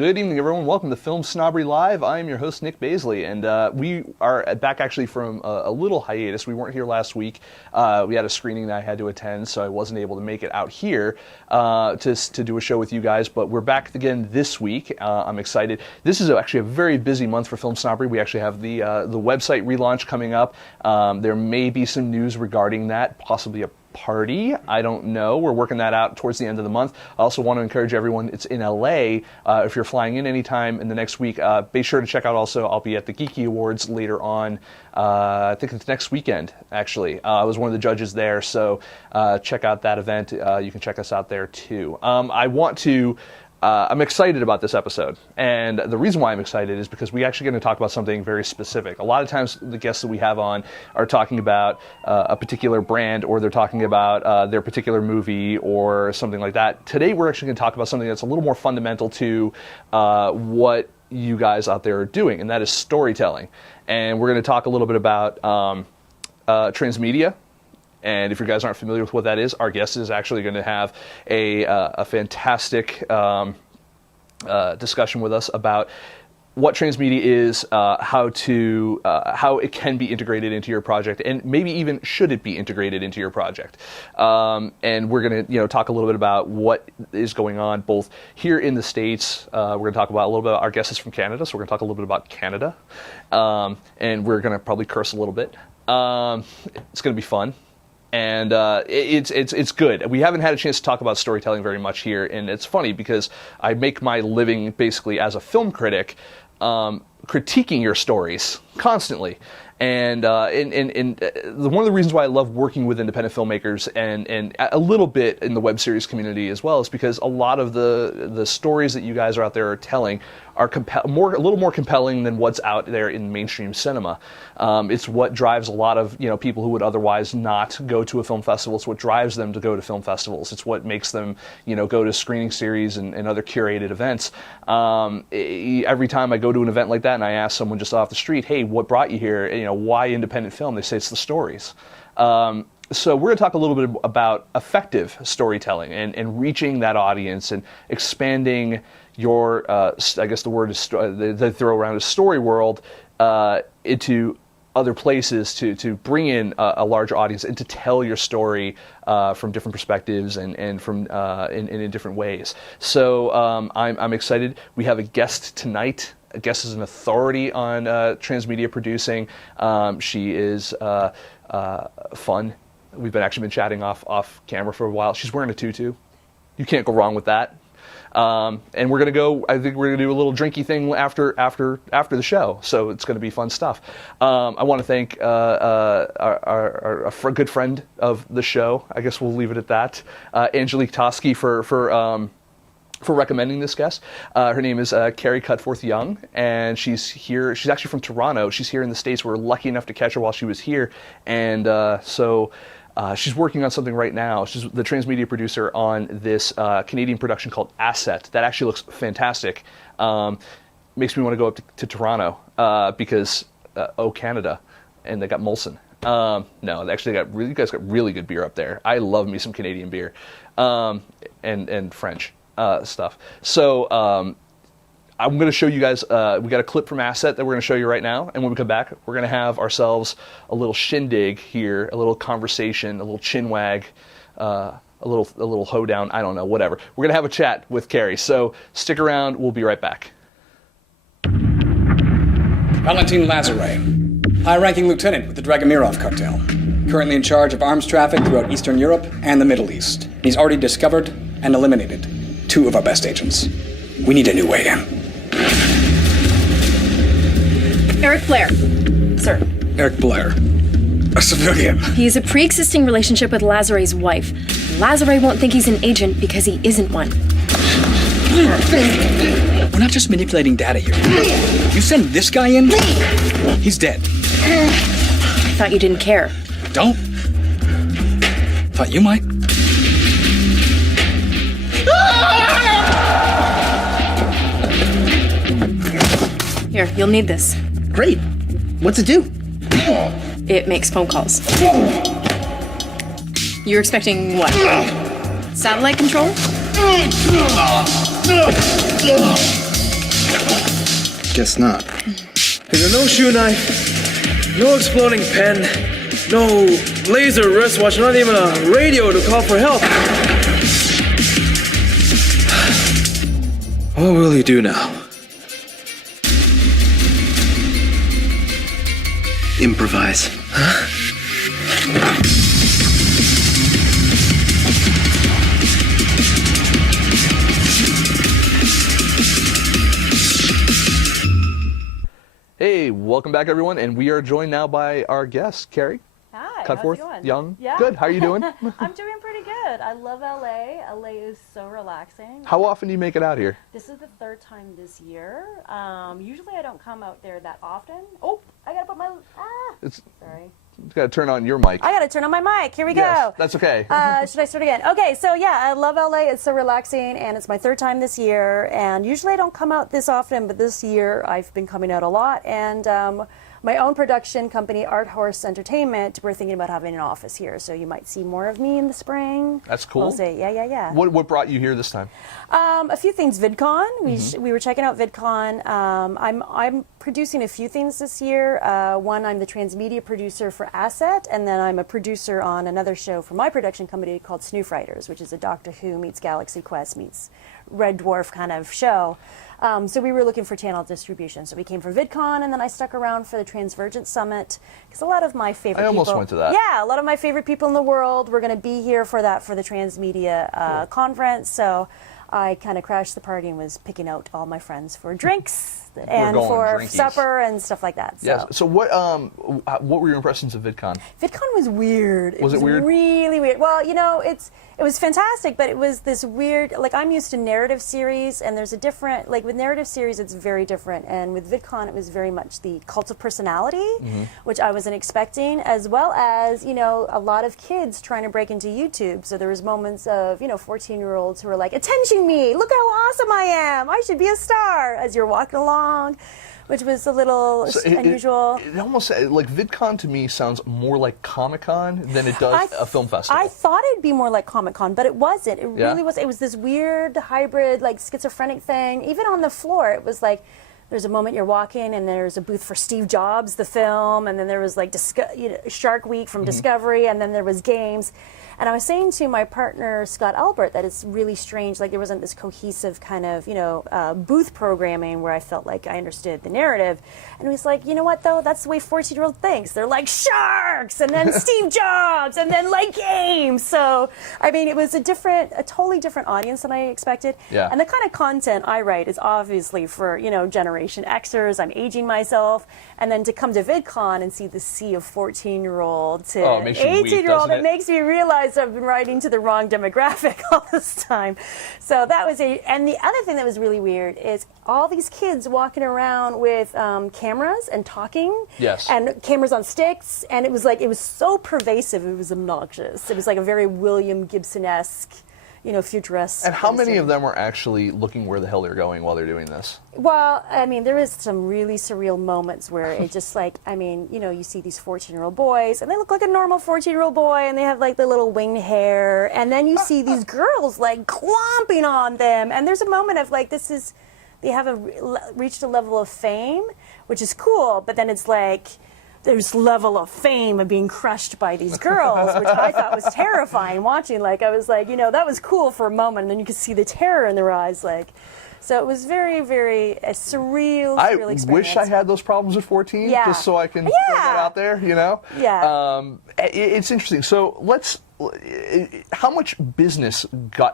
Good evening, everyone. Welcome to Film Snobbery Live. I am your host, Nick Baisley, and we are back actually from a little hiatus. We weren't here last week. We had a screening that I had to attend, so I wasn't able to make it out here to do a show with you guys, but we're back again this week. I'm excited. This is actually a very busy month for Film Snobbery. We actually have the website relaunch coming up. There may be some news regarding that, possibly a party. I don't know. We're working that out towards the end of the month. I also want to encourage everyone, it's in LA. If you're flying in anytime in the next week, be sure to check out also, I'll be at the Geeky Awards later on. I think it's next weekend, actually. I was one of the judges there, so check out that event. You can check us out there too. I'm excited about this episode, and the reason why I'm excited is because we're actually going to talk about something very specific. A lot of times the guests that we have on are talking about a particular brand, or they're talking about their particular movie or something like that. Today we're actually going to talk about something that's a little more fundamental to what you guys out there are doing, and that is storytelling. And we're going to talk a little bit about transmedia. And if you guys aren't familiar with what that is, our guest is actually going to have a fantastic discussion with us about what transmedia is, how it can be integrated into your project, and maybe even should it be integrated into your project. And we're going to talk a little bit about what is going on both here in the States. We're going to talk about a little bit about our guest is from Canada, so we're going to talk a little bit about Canada, and we're going to probably curse a little bit. It's going to be fun. And it's good. We haven't had a chance to talk about storytelling very much here, and it's funny because I make my living basically as a film critic, critiquing your stories constantly. And one of the reasons why I love working with independent filmmakers and a little bit in the web series community as well is because a lot of the stories that you guys are out there are telling are a little more compelling than what's out there in mainstream cinema. It's what drives a lot of people who would otherwise not go to a film festival. It's what drives them to go to film festivals. It's what makes them go to screening series and other curated events. Every time I go to an event like that and I ask someone just off the street, hey, what brought you here? Why independent film? They say it's the stories. So we're going to talk a little bit about effective storytelling and reaching that audience and expanding your, I guess the word is they throw around is story world into other places to bring in a larger audience and to tell your story from different perspectives and from in different ways. So I'm excited. We have a guest tonight. A guest is an authority on transmedia producing. She is fun. We've actually been chatting off camera for a while. She's wearing a tutu. You can't go wrong with that. And we're gonna go. I think we're gonna do a little drinky thing after the show. So it's gonna be fun stuff. I want to thank a good friend of the show. I guess we'll leave it at that. Angelique Toski for recommending this guest. Her name is Carrie Cutforth Young, and she's here. She's actually from Toronto. She's here in the States. We were lucky enough to catch her while she was here, and so she's working on something right now. She's the transmedia producer on this Canadian production called Asset. That actually looks fantastic. Makes me want to go up to Toronto because Canada, and they got Molson. No, actually, you guys got really good beer up there. I love me some Canadian beer, and French stuff. So I'm going to show you guys, we got a clip from Asset that we're going to show you right now, and when we come back, we're going to have ourselves a little shindig here, a little conversation, a little chinwag, a little hoedown, I don't know, whatever. We're going to have a chat with Carrie, so stick around, we'll be right back. Valentin Lazare, high-ranking lieutenant with the Dragomirov cartel, currently in charge of arms traffic throughout Eastern Europe and the Middle East. He's already discovered and eliminated 2 of our best agents. We need a new way in. Eric Blair, sir. Eric Blair, a civilian. He's a pre-existing relationship with Lazare's wife. Lazare won't think he's an agent because he isn't one. We're not just manipulating data here. You send this guy in, he's dead. I thought you didn't care. Don't? Thought you might. Here, you'll need this. Great. What's it do? It makes phone calls. You're expecting what? Satellite control? Guess not. There's no shoe knife, no exploding pen, no laser wristwatch, not even a radio to call for help. What will he do now? Improvise. Hey, welcome back, everyone, and we are joined now by our guest, Carrie. Hi, Cutforth, how's it going? Young. Yeah. Good. How are you doing? I'm doing pretty good. I love LA. LA is so relaxing. How often do you make it out here? This is the third time this year. Usually I don't come out there that often. Oh, I gotta put my sorry. You got to turn on your mic. I gotta turn on my mic. Here we Yes, go. that's okay. Should I start again? Okay, so yeah, I love LA. It's so relaxing, and it's my third time this year. And usually I don't come out this often, but this year I've been coming out a lot. And my own production company, Art Horse Entertainment, we're thinking about having an office here. So you might see more of me in the spring. That's cool. We'll see. Yeah. What brought you here this time? A few things. VidCon. We were checking out VidCon. I'm producing a few things this year. One, I'm the transmedia producer for Asset, and then I'm a producer on another show for my production company called Snoof Riders, which is a Doctor Who meets Galaxy Quest meets Red Dwarf kind of show. So we were looking for channel distribution. So we came for VidCon, and then I stuck around for the Transvergent Summit because a lot of my favorite people. I almost went to that. Yeah, a lot of my favorite people in the world were going to be here for that, for the Transmedia conference. So I kind of crashed the party and was picking out all my friends for drinks and for drinkies. Supper and stuff like that. So. Yes. So what were your impressions of VidCon? VidCon was weird. Was it weird? Really weird. Well, you know, it was fantastic, but it was this weird, like I'm used to narrative series, and there's a different, like with narrative series, it's very different. And with VidCon, it was very much the cult of personality, which I wasn't expecting, as well as, you know, a lot of kids trying to break into YouTube. So there was moments of, you know, 14-year-olds who were like, attention me, look how awesome I am. I should be a star, as you're walking along, which was a little unusual. It almost, like, VidCon to me sounds more like Comic-Con than it does a film festival. I thought it'd be more like Comic-Con, but it wasn't. It really was. It was this weird hybrid, like, schizophrenic thing. Even on the floor, it was like, there's a moment you're walking and there's a booth for Steve Jobs, the film, and then there was like Shark Week from Discovery, and then there was games. And I was saying to my partner, Scott Albert, that it's really strange, like there wasn't this cohesive kind of, you know, booth programming where I felt like I understood the narrative. And he was like, you know what, though? That's the way 14-year-old thinks. They're like sharks, and then Steve Jobs, and then like games. So, I mean, it was a totally different audience than I expected. Yeah. And the kind of content I write is obviously for, you know, Generation Xers. I'm aging myself. And then to come to VidCon and see the sea of 14-year-old to 18-year-old, it makes me realize I've been writing to the wrong demographic all this time. So that was and the other thing that was really weird is all these kids walking around with cameras and talking. Yes. And cameras on sticks. And it was like, it was so pervasive, it was obnoxious. It was like a very William Gibson-esque, you know, futuresque. And how many of them are actually looking where the hell they're going while they're doing this? Well, I mean, there is some really surreal moments where it just like, I mean, you know, you see these 14-year-old boys, and they look like a normal 14-year-old boy, and they have like the little winged hair, and then you see these girls like clomping on them, and there's a moment of like, they have reached a level of fame, which is cool, but then it's like, there's level of fame of being crushed by these girls, which I thought was terrifying watching. Like, I was like, you know, that was cool for a moment, and then you could see the terror in their eyes. Like, so it was very, very surreal experience. I wish I had those problems at 14, just so I can throw that out there, you know? Yeah. It's interesting. So how much business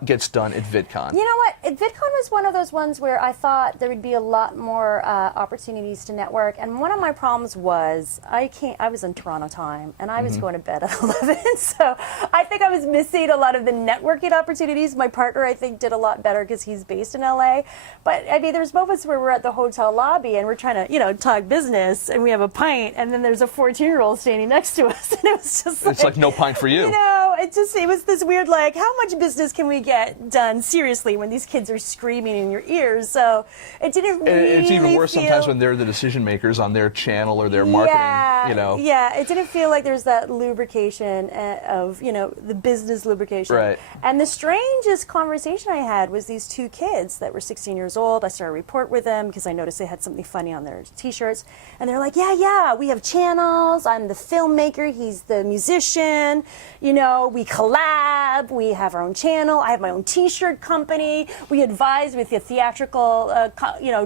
gets done at VidCon? You know what? VidCon was one of those ones where I thought there would be a lot more opportunities to network, and one of my problems was I was in Toronto time, and I was going to bed at 11, so I think I was missing a lot of the networking opportunities. My partner, I think, did a lot better because he's based in LA, but I mean, there's moments where we're at the hotel lobby and we're trying to, you know, talk business, and we have a pint, and then there's a 14-year-old standing next to us, and it was just like... It's like no pint for you. You know, it was this weird, like, how much business can we get done seriously when these kids are screaming in your ears? So it didn't really It's even worse feel... sometimes when they're the decision makers on their channel or their marketing, you know. Yeah, it didn't feel like there's that lubrication of, you know, the business lubrication. Right. And the strangest conversation I had was these two kids that were 16 years old. I started a report with them because I noticed they had something funny on their t-shirts. And they're like, yeah, we have channels. I'm the filmmaker. He's the musician. You know, we collab. We have our own channel. I have my own t-shirt company. We advise with the theatrical,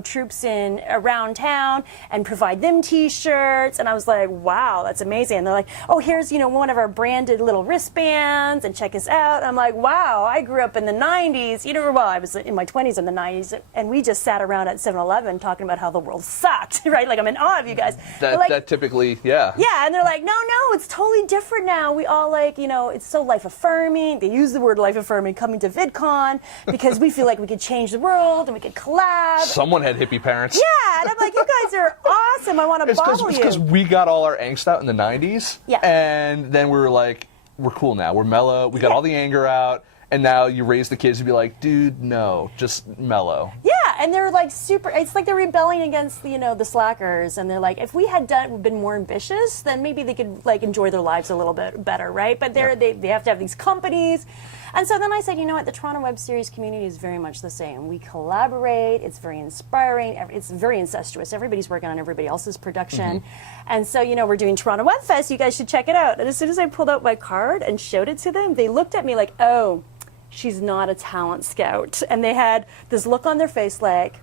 troops around town and provide them t-shirts. And I was like, wow, that's amazing. And they're like, oh, here's, one of our branded little wristbands and check us out. And I'm like, wow, I grew up in the 90s. I was in my 20s in the 90s. And we just sat around at 7-Eleven talking about how the world sucked, right? Like, I'm in awe of you guys. That typically, yeah. Yeah, and they're like, no, it's totally different now. We all it's so life-affirming. They use the word life-affirming coming to VidCon because we feel like we could change the world and we could collab. Someone had hippie parents. Yeah, and I'm like, you guys are awesome. I want to bottle you. It's because we got all our angst out in the 90s. Yeah. And then we were like, we're cool now. We're mellow. We got all the anger out. And now you raise the kids to be like, dude, no, just mellow. Yeah, and they're like it's like they're rebelling against, the slackers. And they're like, if we had been more ambitious, then maybe they could like enjoy their lives a little bit better, right? But they have to have these companies. And so then I said, you know what, the Toronto web series community is very much the same. We collaborate, it's very inspiring, it's very incestuous. Everybody's working on everybody else's production. And so, we're doing Toronto Web Fest, you guys should check it out. And as soon as I pulled out my card and showed it to them, they looked at me like, oh, she's not a talent scout. And they had this look on their face like,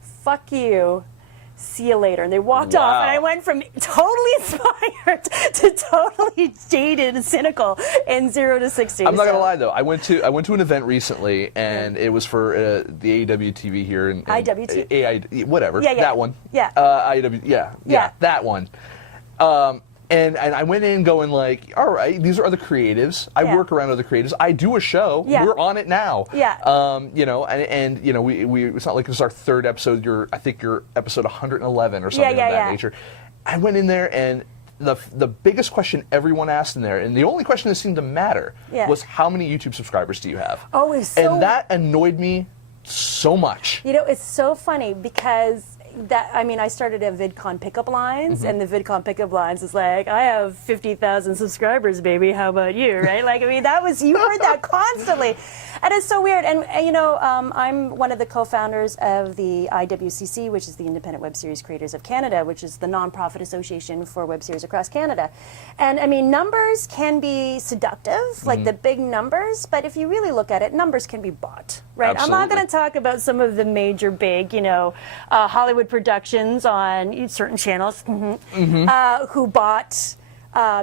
fuck you, see you later. And they walked off, and I went from totally inspired to totally jaded and cynical in 0 to 60. I'm not gonna lie though. I went to an event recently, and it was for the AEW TV here in IWT, whatever. Yeah. That one. Yeah. IEW. Yeah. That one. And I went in going like, all right, these are other creatives. I work around other creatives. I do a show. Yeah. We're on it now. Yeah. We it's not like this is our third episode. I think you're episode 111 or something of that nature. I went in there, and the biggest question everyone asked in there, and the only question that seemed to matter, was how many YouTube subscribers do you have? Oh, it's so... And that annoyed me so much. It's so funny because I started a VidCon pickup lines, and the VidCon pickup lines is like, I have 50,000 subscribers, baby. How about you, right? Like, you heard that constantly. And it's so weird. And, I'm one of the co-founders of the IWCC, which is the Independent Web Series Creators of Canada, which is the nonprofit association for web series across Canada. And, numbers can be seductive, like the big numbers, but if you really look at it, numbers can be bought, right? Absolutely. I'm not going to talk about some of the major big, Hollywood productions on certain channels who bought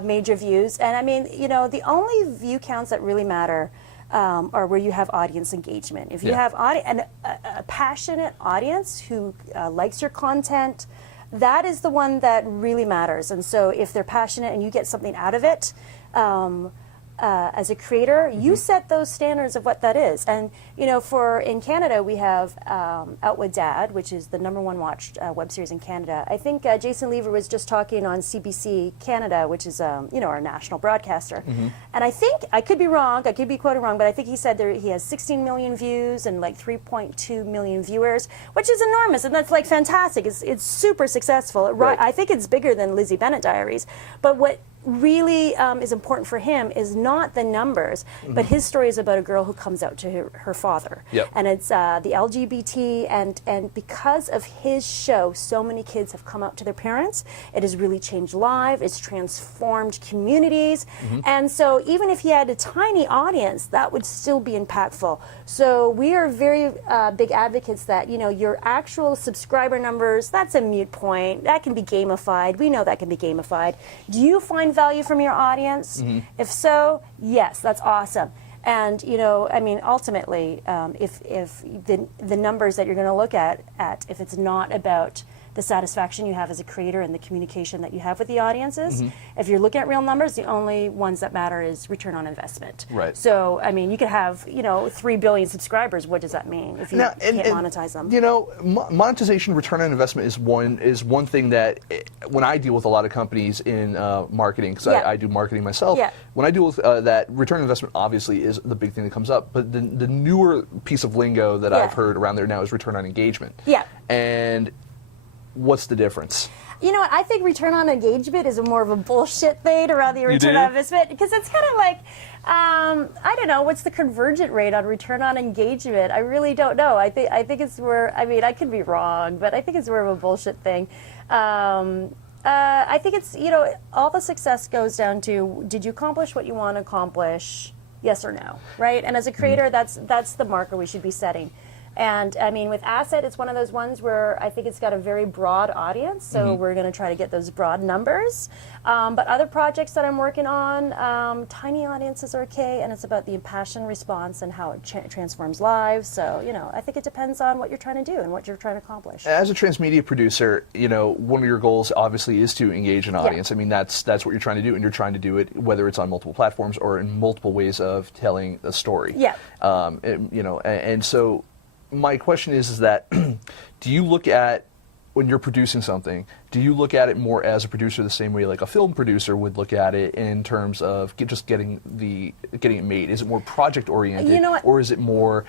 major views. And the only view counts that really matter are where you have audience engagement. If you have a passionate audience who likes your content, that is the one that really matters. And so if they're passionate and you get something out of it, as a creator, you set those standards of what that is. And, in Canada, we have Out With Dad, which is the #1 watched web series in Canada. I think Jason Lever was just talking on CBC Canada, which is, our national broadcaster. And I think, I could be wrong, I could be quoted wrong, but I think he said he has 16 million views and like 3.2 million viewers, which is enormous, and that's like fantastic. It's super successful. Right. I think it's bigger than Lizzie Bennet Diaries. But what really is important for him is not the numbers, but his story is about a girl who comes out to her father. Yep. And it's the LGBT, and because of his show, so many kids have come out to their parents. It has really changed lives, it's transformed communities, and so even if he had a tiny audience, that would still be impactful. So we are very big advocates that, your actual subscriber numbers, that's a moot point. That can be gamified. We know that can be gamified. Do you find value from your audience? If so, yes, that's awesome. And ultimately, if the numbers that you're going to look at if it's not about the satisfaction you have as a creator and the communication that you have with the audiences. If you're looking at real numbers, the only ones that matter is return on investment. Right. So, I mean, you could have, 3 billion subscribers. What does that mean if you can't monetize them? Monetization, return on investment is one thing that when I deal with a lot of companies in marketing, because I do marketing myself, when I deal with that, return on investment obviously is the big thing that comes up. But the newer piece of lingo that I've heard around there now is return on engagement. Yeah. And what's the difference? You know what? I think return on engagement is more of a bullshit thing around the return on investment, because it's kind of like, I don't know, what's the convergent rate on return on engagement? I really don't know. I think it's more, I mean, I could be wrong, but I think it's more of a bullshit thing. I think it's, all the success goes down to, did you accomplish what you want to accomplish? Yes or no, right? And as a creator, that's the marker we should be setting. And I mean, with Asset, it's one of those ones where I think it's got a very broad audience, so we're going to try to get those broad numbers. But other projects that I'm working on, tiny audiences are okay, and it's about the impassioned response and how it transforms lives. So, I think it depends on what you're trying to do and what you're trying to accomplish. As a transmedia producer, one of your goals obviously is to engage an audience. I mean, that's what you're trying to do, and you're trying to do it whether it's on multiple platforms or in multiple ways of telling a story. Yeah. And so my question is that do you look at, when you're producing something, do you look at it more as a producer the same way like a film producer would look at it in terms of just getting it made? Is it more project oriented, or is it more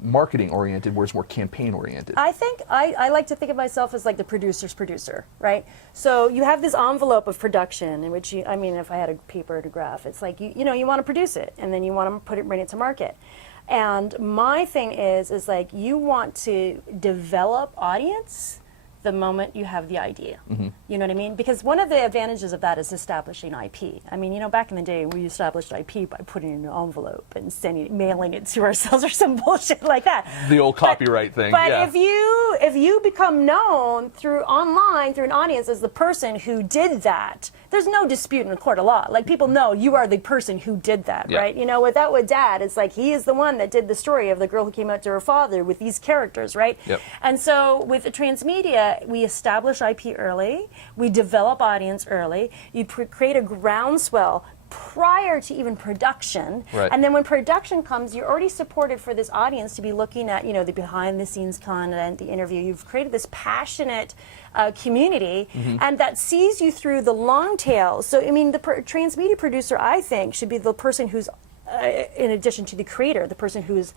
marketing oriented, where it's more campaign oriented? I think I like to think of myself as like the producer's producer, right? So you have this envelope of production in which if I had a paper to graph, it's like you want to produce it, and then you want to bring it to market. And my thing is like you want to develop audience the moment you have the idea. You know what I mean? Because one of the advantages of that is establishing IP. I mean, back in the day, we established IP by putting it in an envelope and mailing it to ourselves or some bullshit like that. The old copyright thing. But if you become known through an audience as the person who did that, there's no dispute in a court of law. Like, people know you are the person who did that, right? With Dad, it's like he is the one that did the story of the girl who came out to her father with these characters, right? Yep. And so with the transmedia, we establish IP early, we develop audience early, you create a groundswell prior to even production, and then when production comes, you're already supported for this audience to be looking at, the behind-the-scenes content, the interview. You've created this passionate community, and that sees you through the long tail. So, I mean, the transmedia producer, I think, should be the person who's, in addition to the creator, the person who's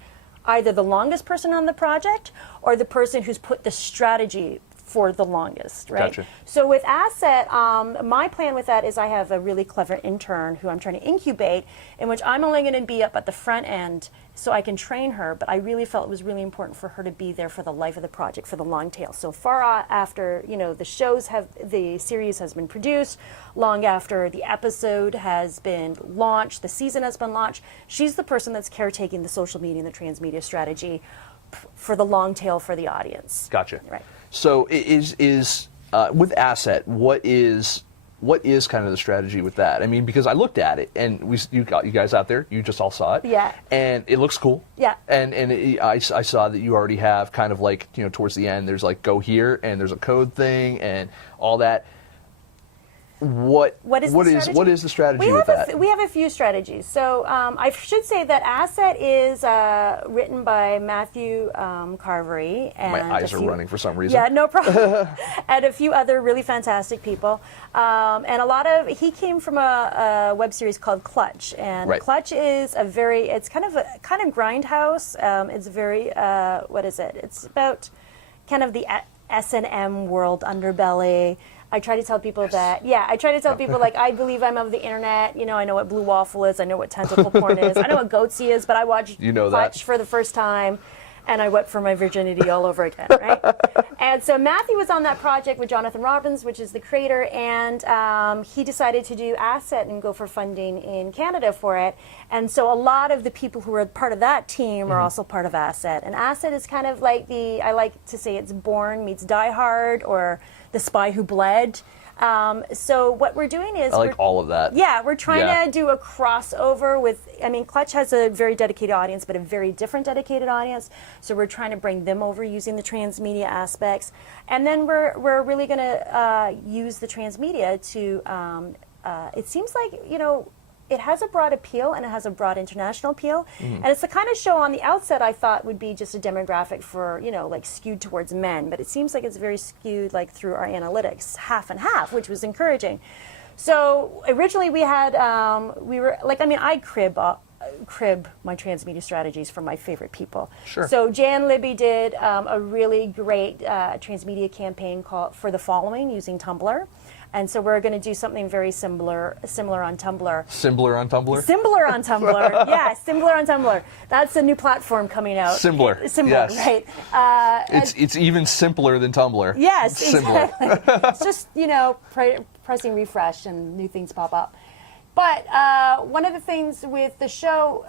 either the longest person on the project or the person who's put the strategy for the longest, right? Gotcha. So with Asset, my plan with that is I have a really clever intern who I'm trying to incubate, in which I'm only going to be up at the front end so I can train her, but I really felt it was really important for her to be there for the life of the project, for the long tail. So far after, the series has been produced, long after the episode has been launched, the season has been launched, she's the person that's caretaking the social media and the transmedia strategy for the long tail for the audience. Gotcha. Right. So is with Asset, what is kind of the strategy with that? I mean, because I looked at it, and you guys out there, you just all saw it. Yeah. And it looks cool. Yeah. And I saw that you already have kind of like, towards the end, there's like go here, and there's a code thing, and all that. What is the strategy with that? We have a few strategies. So I should say that Asset is written by Matthew Carvery. And my eyes are running for some reason. Yeah, no problem. And a few other really fantastic people. And he came from a web series called Clutch. And Clutch is it's kind of grindhouse. It's very, what is it? It's about kind of the S&M world underbelly. I try to tell people like, I believe I'm of the internet. I know what blue waffle is. I know what tentacle porn is. I know what goatsy is, but I watched Clutch for the first time, and I wept for my virginity all over again, right? And so Matthew was on that project with Jonathan Robbins, which is the creator, and he decided to do Asset and go for funding in Canada for it. And so a lot of the people who are part of that team are also part of Asset. And Asset is kind of like I like to say it's Bourne meets Die Hard, or The Spy Who Bled. So what we're doing is I like all of that. Yeah, we're trying to do a crossover with. I mean, Clutch has a very dedicated audience, but a very different dedicated audience. So we're trying to bring them over using the transmedia aspects, and then we're really going to use the transmedia to. It seems like it has a broad appeal and it has a broad international appeal. And it's the kind of show on the outset I thought would be just a demographic for, like skewed towards men. But it seems like it's very skewed like through our analytics, half and half, which was encouraging. So originally we had, I crib my transmedia strategies from my favorite people. Sure. So Jan Libby did a really great transmedia campaign called For the Following using Tumblr. And so we're going to do something very similar on Tumblr. Similar on Tumblr? Similar on Tumblr. Yeah, similar on Tumblr. That's a new platform coming out. Similar. Similar, yes. Right. It's even simpler than Tumblr. Yes, Similar. exactly. It's just, pressing refresh and new things pop up. But one of the things with the show,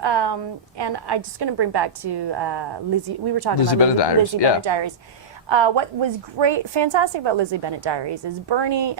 and I'm just going to bring back to Lizzie. We were talking about Lizzie Bennett Diaries. What was fantastic about Lizzie Bennett Diaries is Bernie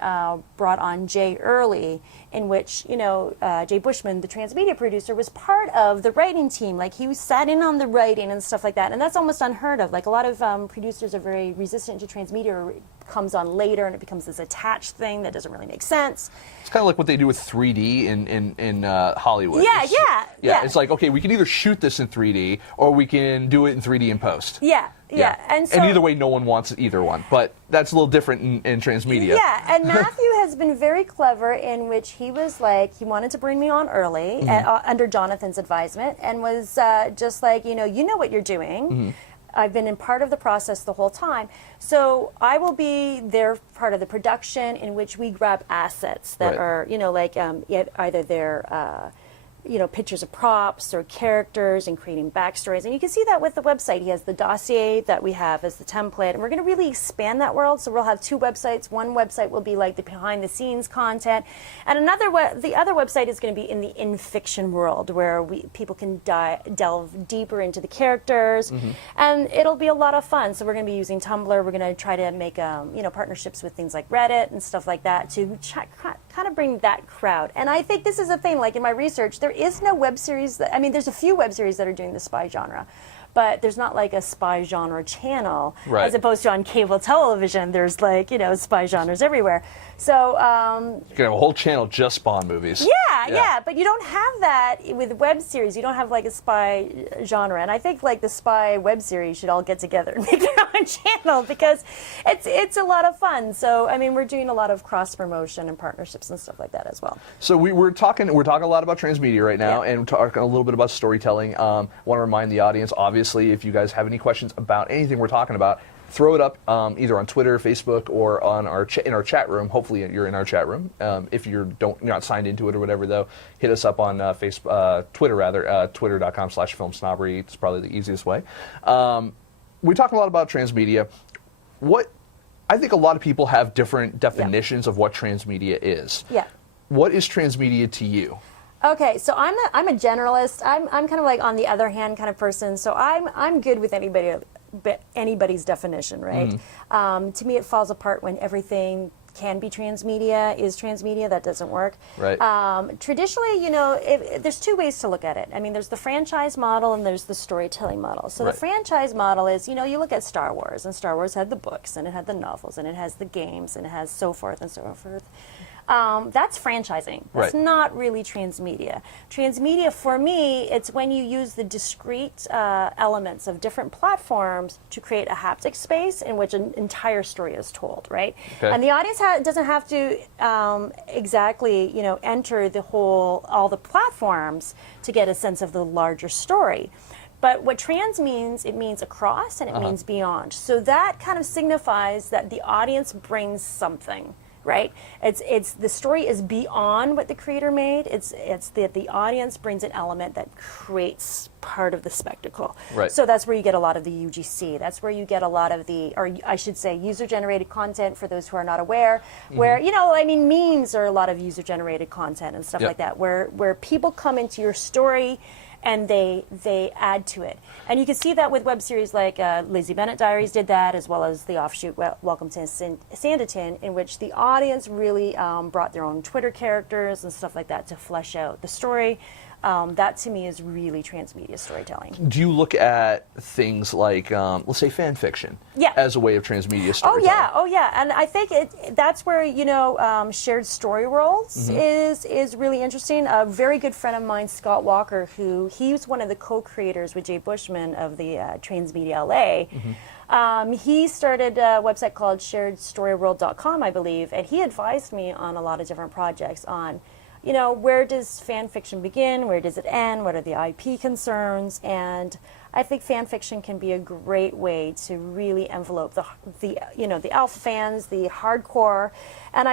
brought on Jay early, in which, Jay Bushman, the transmedia producer, was part of the writing team. Like, he sat in on the writing and stuff like that. And that's almost unheard of. Like, a lot of producers are very resistant to transmedia, or it comes on later and it becomes this attached thing that doesn't really make sense. It's kind of like what they do with 3D in Hollywood. Yeah. It's like, okay, we can either shoot this in 3D or we can do it in 3D in post. Yeah. And either way, no one wants either one. But that's a little different in transmedia. Yeah, and Matthew has been very clever in which he was like, he wanted to bring me on early under Jonathan's advisement, and was just like, you know what you're doing. I've been in part of the process the whole time. So I will be there, part of the production, in which we grab assets that are, either they're pictures of props or characters, and creating backstories. And you can see that with the website. He has the dossier that we have as the template, and we're going to really expand that world. So we'll have two websites. One website will be like the behind the scenes content, and the other website is going to be in the in-fiction world, where people can delve deeper into the characters, and it'll be a lot of fun. So we're going to be using Tumblr. We're going to try to make partnerships with things like Reddit and stuff like that to kind of bring that crowd. And I think this is a thing, like in my research, there is no web series there's a few web series that are doing the spy genre, but there's not like a spy genre channel, as opposed to on cable television. There's spy genres everywhere. So you can have a whole channel just Spawn movies. Yeah, but you don't have that with web series. You don't have like a spy genre, and I think like the spy web series should all get together and make their own channel, because it's a lot of fun. So I mean, we're doing a lot of cross promotion and partnerships and stuff like that as well. So we're talking a lot about transmedia right now, and we're talking a little bit about storytelling. Want to remind the audience, obviously, if you guys have any questions about anything we're talking about, throw it up either on Twitter, Facebook, or on in our chat room. Hopefully you're in our chat room. If you're not signed into it or whatever, though, hit us up on Twitter, twitter.com/FilmSnobbery. It's probably the easiest way. We talk a lot about transmedia. I think a lot of people have different definitions of what transmedia is. Yeah. What is transmedia to you? Okay, so I'm a generalist. I'm kind of like on the other hand kind of person. So I'm good with anybody's definition, right? To me, it falls apart when everything can be transmedia, is transmedia. That doesn't work. Right. Traditionally, there's two ways to look at it. I mean, there's the franchise model and there's the storytelling model. So the franchise model is, you look at Star Wars, and Star Wars had the books, and it had the novels, and it has the games, and it has so forth and so forth. That's franchising. That's not really transmedia. Transmedia, for me, it's when you use the discrete elements of different platforms to create a haptic space in which an entire story is told, right? Okay. And the audience doesn't have to exactly, enter all the platforms to get a sense of the larger story. But what trans means, it means across, and it means beyond. So that kind of signifies that the audience brings something. Right? It's the story is beyond what the creator made. It's that the audience brings an element that creates part of the spectacle. Right. So that's where you get a lot of the UGC. That's where you get a lot of user-generated content, for those who are not aware, where, memes are a lot of user-generated content and stuff like that, where people come into your story and they add to it. And you can see that with web series like Lizzie Bennet Diaries did that, as well as the offshoot Welcome to Sanditon, in which the audience really brought their own Twitter characters and stuff like that to flesh out the story. That to me is really transmedia storytelling. Do you look at things like, let's say, fan fiction, as a way of transmedia storytelling? Oh yeah, and I think that's where shared story worlds is really interesting. A very good friend of mine, Scott Walker, he was one of the co-creators with Jay Bushman of the Transmedia LA. He started a website called SharedStoryWorld.com, I believe, and he advised me on a lot of different projects on, where does fan fiction begin? Where does it end? What are the IP concerns? And I think fan fiction can be a great way to really envelope the alpha fans, the hardcore. And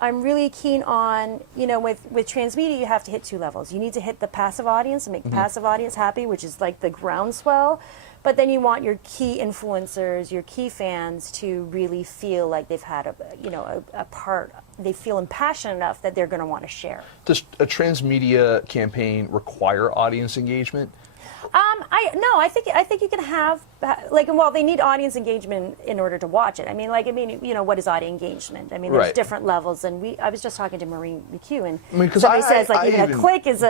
I'm really keen on, with transmedia, you have to hit two levels. You need to hit the passive audience and make the passive audience happy, which is like the groundswell. But then you want your key influencers, your key fans to really feel like they've had a part. They feel impassioned enough that they're going to want to share. Does a transmedia campaign require audience engagement? I think you can have they need audience engagement in order to watch it. What is audience engagement? There's different levels, and I was just talking to Maureen McHugh, and somebody says even a click is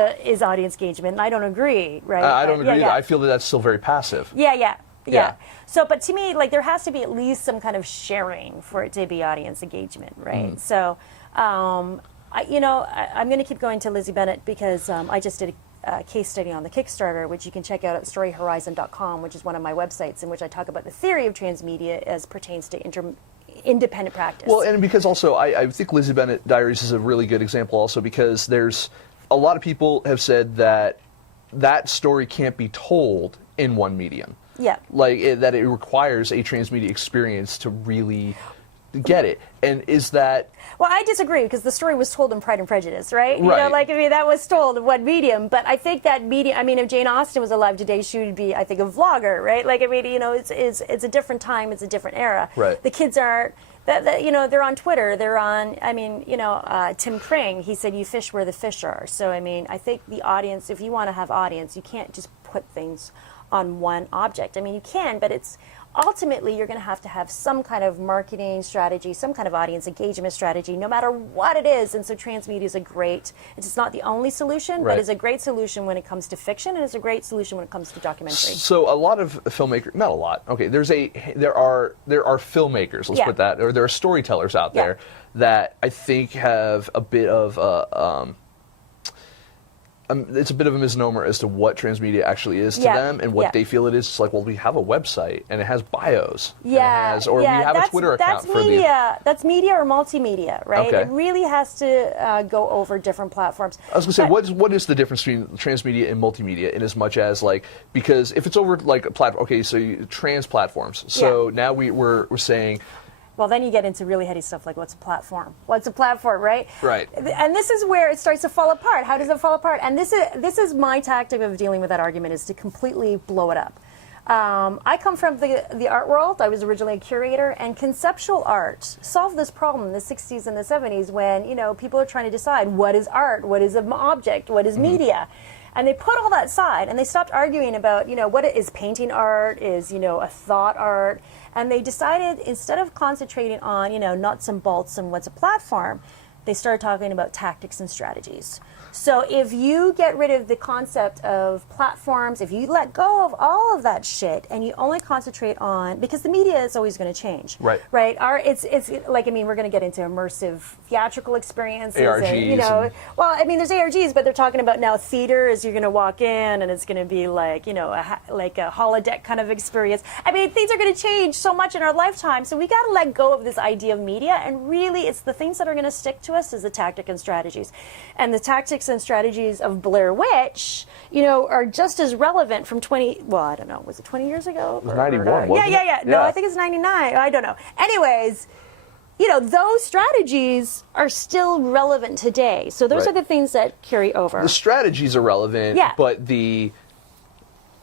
audience engagement, and I don't agree, right? I don't agree. I feel that's still very passive. Yeah. So, but to me, there has to be at least some kind of sharing for it to be audience engagement, right? So, I'm going to keep going to Lizzie Bennet because I just did a case study on the Kickstarter, which you can check out at storyhorizon.com, which is one of my websites, in which I talk about the theory of transmedia as pertains to independent practice. Well, and because also I think Lizzie Bennet Diaries is a really good example also because there's a lot of people have said that story can't be told in one medium. Yeah. That it requires a transmedia experience to really get it. And is that... Well, I disagree because the story was told in Pride and Prejudice, right? Right. That was told in one medium, but I think that medium, if Jane Austen was alive today, she would be, I think, a vlogger, right? It's a different time, it's a different era. Right. The kids aren't, they're on Twitter, they're on, Tim Kring, he said, you fish where the fish are. So, I think the audience, if you want to have audience, you can't just put things on one object. You can, but it's ultimately you're going to have some kind of marketing strategy, some kind of audience engagement strategy, no matter what it is. And so transmedia is it's not the only solution, but it's a great solution when it comes to fiction, and it's a great solution when it comes to documentary. So a lot of filmmakers, not a lot, okay, there are filmmakers, let's put that, or there are storytellers out there that I think have a bit of it's a bit of a misnomer as to what transmedia actually is to them and what they feel it is. It's like, well, we have a website and it has bios. We have a Twitter account for media. That's media or multimedia, right? Okay. It really has to go over different platforms. I was going to say, what is the difference between transmedia and multimedia in as much as, because if it's over, a platform, okay, so trans platforms. So now we're saying... Well, then you get into really heady stuff like what's a platform? What's a platform, right? Right. And this is where it starts to fall apart. How does it fall apart? And this is my tactic of dealing with that argument, is to completely blow it up. I come from the art world. I was originally a curator, and conceptual art solved this problem in the 60s and the 70s when, people are trying to decide what is art, what is an object, what is media. And they put all that aside, and they stopped arguing about, what is painting art, is, a thought art. And they decided, instead of concentrating on, nuts and bolts and what's a platform, they started talking about tactics and strategies. So if you get rid of the concept of platforms, if you let go of all of that shit and you only concentrate on, because the media is always going to change. Right. Right. It's like, we're going to get into immersive theatrical experiences. ARGs. There's ARGs, but they're talking about now theater is you're going to walk in and it's going to be like, a holodeck kind of experience. Things are going to change so much in our lifetime. So we got to let go of this idea of media, and really it's the things that are going to stick to us is the tactic and strategies. And the tactics and strategies of Blair Witch, are just as relevant from 20, I don't know, was it 20 years ago? It was 91, wasn't it? Yeah. No, I think it's 99. I don't know. Anyways, those strategies are still relevant today. So those are the things that carry over. The strategies are relevant, but a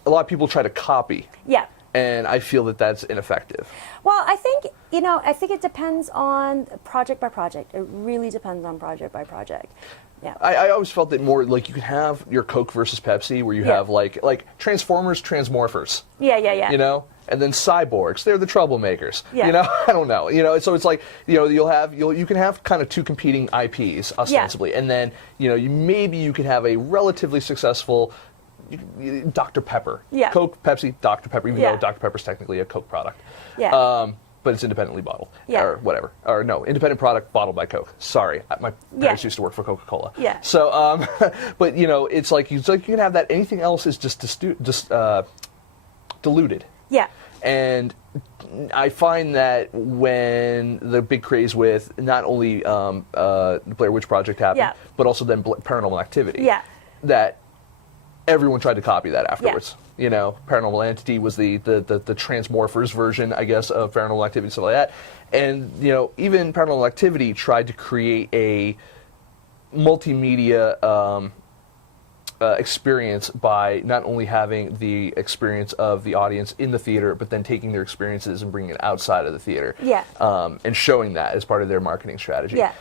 lot of people try to copy. Yeah. And I feel that that's ineffective. Well, I think it depends on project by project. It really depends on project by project. Yeah. I always felt that more like you can have your Coke versus Pepsi, where you have like Transformers, Transmorphers. Yeah. You know, and then cyborgs. They're the troublemakers. Yeah. You know, I don't know. You know, so it's like you can have kind of two competing IPs ostensibly, and then you can have a relatively successful Dr. Pepper. Yeah. Coke, Pepsi, Dr. Pepper, even though Dr. Pepper is technically a Coke product. Yeah. But it's independently bottled, Yeah. or whatever, or no, independent product bottled by Coke. Sorry, my parents used to work for Coca-Cola. Yeah. So, but it's like you can have that. Anything else is just diluted. Yeah. And I find that when the big craze with not only the Blair Witch Project happened, but also then Paranormal Activity, that everyone tried to copy that afterwards. You know, Paranormal Entity was the Transmorphers version, I guess, of Paranormal Activity, stuff like that. And, even Paranormal Activity tried to create a multimedia experience by not only having the experience of the audience in the theater, but then taking their experiences and bringing it outside of the theater. Yeah. And showing that as part of their marketing strategy. Yeah.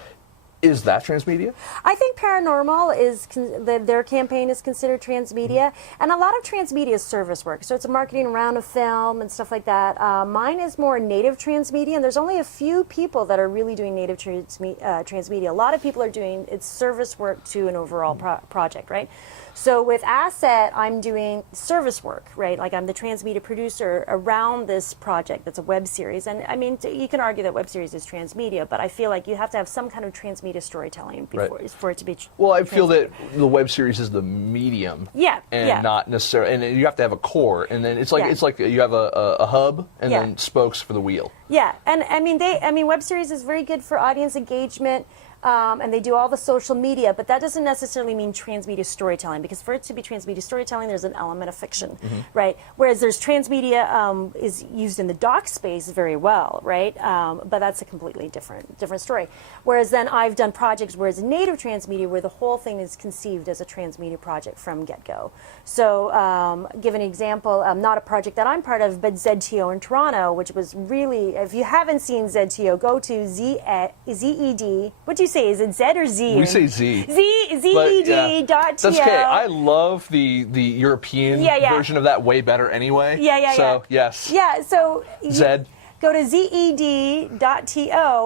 Is that transmedia? I think Paranormal is their campaign is considered transmedia, and a lot of transmedia is service work. So it's a marketing around a film and stuff like that. Mine is more native transmedia, and there's only a few people that are really doing native transmedia. A lot of people are doing it's service work to an overall project, right? So with Asset, I'm doing service work, right? Like I'm the transmedia producer around this project that's a web series. And I mean, you can argue that web series is transmedia, but I feel like you have to have some kind of transmedia storytelling for it to be Well, I feel that the web series is the medium. And not necessarily, and you have to have a core. And then it's like you have a hub and then spokes for the wheel. Yeah, and I mean, web series is very good for audience engagement. And they do all the social media, but that doesn't necessarily mean transmedia storytelling, because for it to be transmedia storytelling, there's an element of fiction, right? Whereas there's transmedia is used in the doc space very well, right? But that's a completely different story. Whereas then I've done projects where it's native transmedia, where the whole thing is conceived as a transmedia project from get-go. So give an example, not a project that I'm part of, but ZTO in Toronto, which was really, if you haven't seen ZTO, go to ZED, what do you say? Is it Z or Z? We say Z. ZED.TO. That's okay. I love the European version of that way better anyway. So, yes. Yeah, so... Zed. Go to ZED.TO,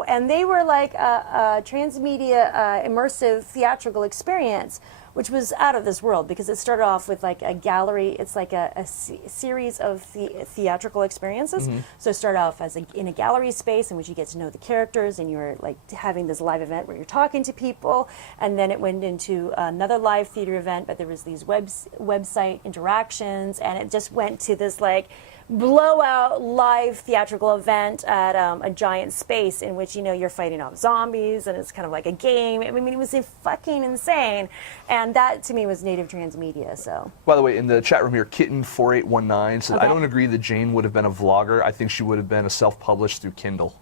and they were like a transmedia immersive theatrical experience, which was out of this world, because it started off with like a gallery. It's like a series of theatrical experiences. So it started off as in a gallery space in which you get to know the characters, and you're like having this live event where you're talking to people, and then it went into another live theater event, but there was these website interactions, and it just went to this like blowout live theatrical event at a giant space in which you're fighting off zombies, and it's kind of like a game. I mean, it was fucking insane, and that to me was native transmedia. So, by the way, in the chat room here, Kitten4819 said, I don't agree that Jane would have been a vlogger. I think she would have been a self-published through Kindle.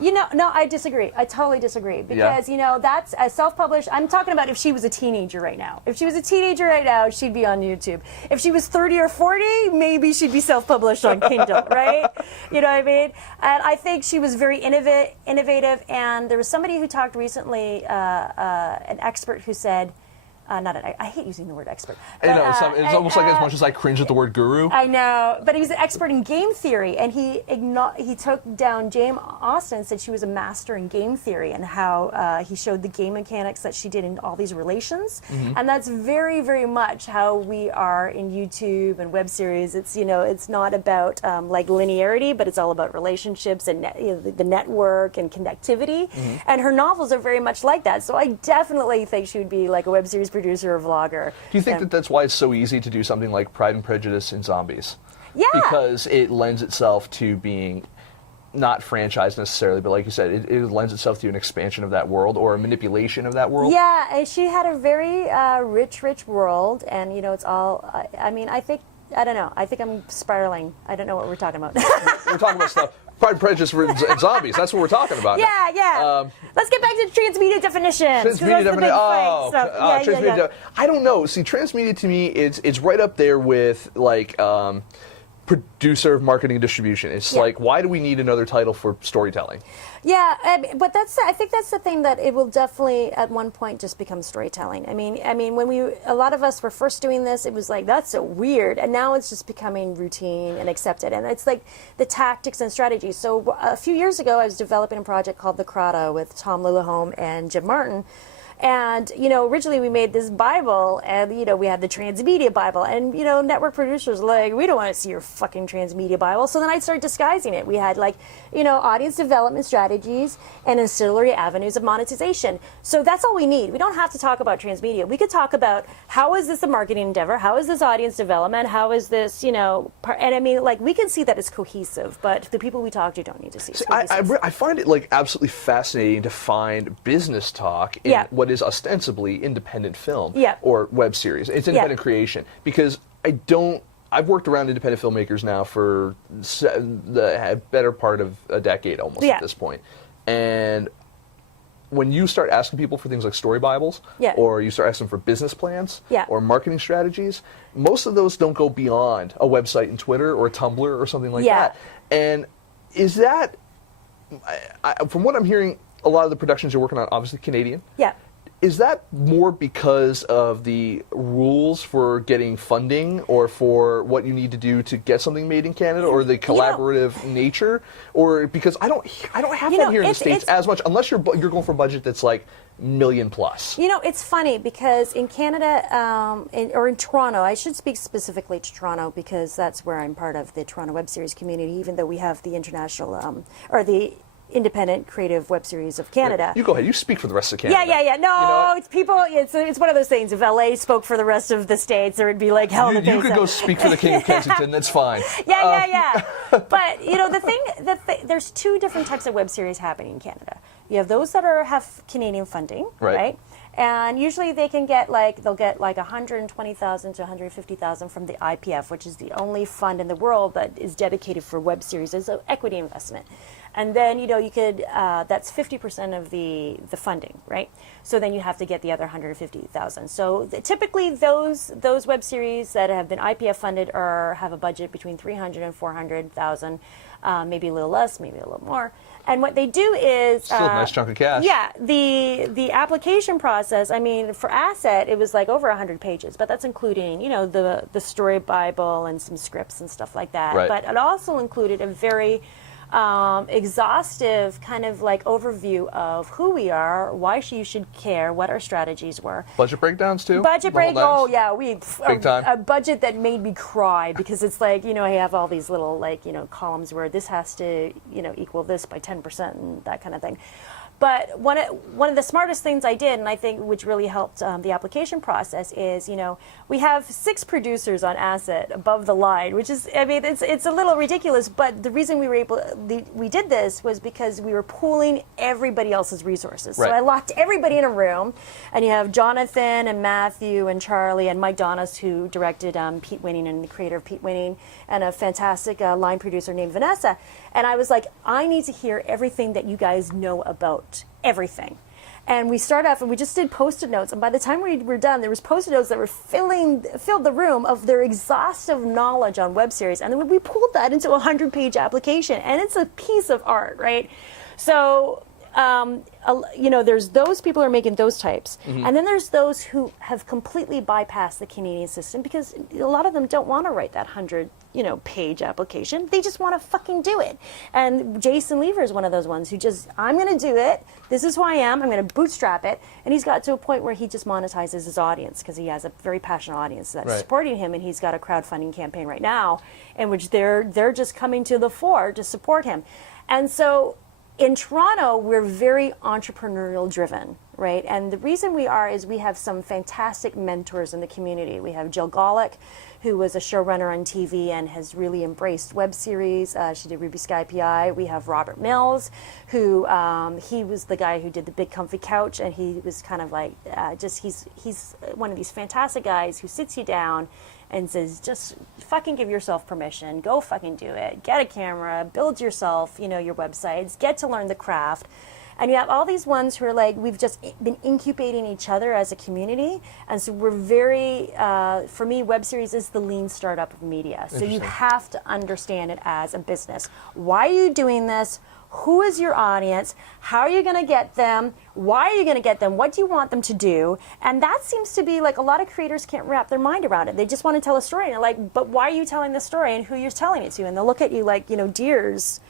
No, I disagree. I totally disagree, because that's a self-published. I'm talking about if she was a teenager right now. If she was a teenager right now, she'd be on YouTube. If she was 30 or 40, maybe she'd be self-published on Kindle, right? You know what I mean? And I think she was very innovative. And there was somebody who talked recently, an expert who said, I hate using the word expert. But, it's almost like as much as I cringe at the word guru. I know, but he was an expert in game theory, and he took down Jane Austen and said she was a master in game theory, and how he showed the game mechanics that she did in all these relations, and that's very, very much how we are in YouTube and web series. It's it's not about like linearity, but it's all about relationships and the network and connectivity, and her novels are very much like that. So I definitely think she would be like a web series producer or vlogger. Do you think that that's why it's so easy to do something like Pride and Prejudice and Zombies? Yeah. Because it lends itself to being not franchised necessarily, but like you said, it lends itself to an expansion of that world or a manipulation of that world. Yeah, and she had a very rich world, and it's all, I don't know. I think I'm spiraling. I don't know what we're talking about. We're talking about stuff. Pride and Prejudice and Zombies. That's what we're talking about. Yeah. Let's get back to transmedia definitions. Transmedia definition. I don't know. See, transmedia to me, it's right up there with like producer of marketing and distribution. It's like, why do we need another title for storytelling? Yeah, but I think that's the thing, that it will definitely at one point just become storytelling. I mean, when a lot of us were first doing this, it was like, that's so weird, and now it's just becoming routine and accepted, and it's like the tactics and strategies. So a few years ago, I was developing a project called The Crata with Tom Lillehome and Jim Martin. And, originally we made this Bible, and, we had the Transmedia Bible, and, network producers were like, we don't want to see your fucking Transmedia Bible. So then I started disguising it. We had, audience development strategies and ancillary avenues of monetization. So that's all we need. We don't have to talk about Transmedia. We could talk about, how is this a marketing endeavor? How is this audience development? How is this, and I mean, we can see that it's cohesive, but the people we talk to don't need to see it. I find it, absolutely fascinating to find business talk in what is ostensibly independent film or web series. It's independent creation, because I've worked around independent filmmakers now for the better part of a decade almost at this point. And when you start asking people for things like story Bibles, or you start asking for business plans, or marketing strategies, most of those don't go beyond a website and Twitter or a Tumblr or something like that. And is that, from what I'm hearing, a lot of the productions you're working on, obviously Canadian. Is that more because of the rules for getting funding, or for what you need to do to get something made in Canada, or the collaborative nature, or because I don't have that here in the States as much, unless you're going for a budget that's like $1 million plus. It's funny because in Canada, or in Toronto, I should speak specifically to Toronto because that's where I'm part of the Toronto web series community, even though we have the international, or the independent creative web series of Canada. You go ahead. You speak for the rest of Canada. Yeah. No, it's people. It's one of those things. If LA spoke for the rest of the states, there would be like hell to pay. You could go speak for the King of Kensington. That's fine. Yeah. But the thing, there's two different types of web series happening in Canada. You have those that have Canadian funding, right? And usually they'll get like 120,000 to 150,000 from the IPF, which is the only fund in the world that is dedicated for web series as an equity investment. And then, you could, that's 50% of the funding, right? So then you have to get the other 150,000. So typically those web series that have been IPF funded have a budget between 300 and 400,000, maybe a little less, maybe a little more. And what they do is still a nice chunk of cash. Yeah, the application process. I mean, for Asset, it was like over 100 pages, but that's including the story Bible and some scripts and stuff like that. Right. But it also included a very exhaustive kind of overview of who we are, why you should care, what our strategies were. Budget breakdowns too? Budget break, oh yeah, big time. A budget that made me cry because it's like, I have all these little columns where this has to, equal this by 10% and that kind of thing. But one of the smartest things I did, and I think which really helped the application process, is we have 6 producers on Asset above the line, which is, I mean, it's a little ridiculous. But the reason we did this was because we were pooling everybody else's resources. Right. So I locked everybody in a room, and you have Jonathan and Matthew and Charlie and Mike Donis, who directed Pete Winning and the creator of Pete Winning, and a fantastic line producer named Vanessa. And I was like, I need to hear everything that you guys know about everything. And we start off, and we just did Post-it notes. And by the time we were done, there was Post-it notes that were filled the room of their exhaustive knowledge on web series. And then we pulled that into a 100-page application, and it's a piece of art, right? So, there's those people who are making those types. Mm-hmm. And then there's those who have completely bypassed the Canadian system because a lot of them don't want to write that 100-page application. They just want to fucking do it. And Jason Lever is one of those ones who I'm going to do it. This is who I am. I'm going to bootstrap it. And he's got to a point where he just monetizes his audience because he has a very passionate audience that's supporting him. And he's got a crowdfunding campaign right now in which they're just coming to the fore to support him. And so in Toronto, we're very entrepreneurial driven, right? And the reason we are is we have some fantastic mentors in the community. We have Jill Golick, who was a showrunner on TV and has really embraced web series. She did Ruby Sky PI. We have Robert Mills, who he was the guy who did The Big Comfy Couch, and he was kind of like he's one of these fantastic guys who sits you down and says, just fucking give yourself permission, go fucking do it, get a camera, build yourself, your websites, get to learn the craft. And you have all these ones who are like, we've just been incubating each other as a community. And so we're very, for me, web series is the lean startup of media. So you have to understand it as a business. Why are you doing this? Who is your audience? How are you going to get them? Why are you going to get them? What do you want them to do? And that seems to be like a lot of creators can't wrap their mind around it. They just want to tell a story. And they're like, but why are you telling the story and who you're telling it to? And they'll look at you like, deers.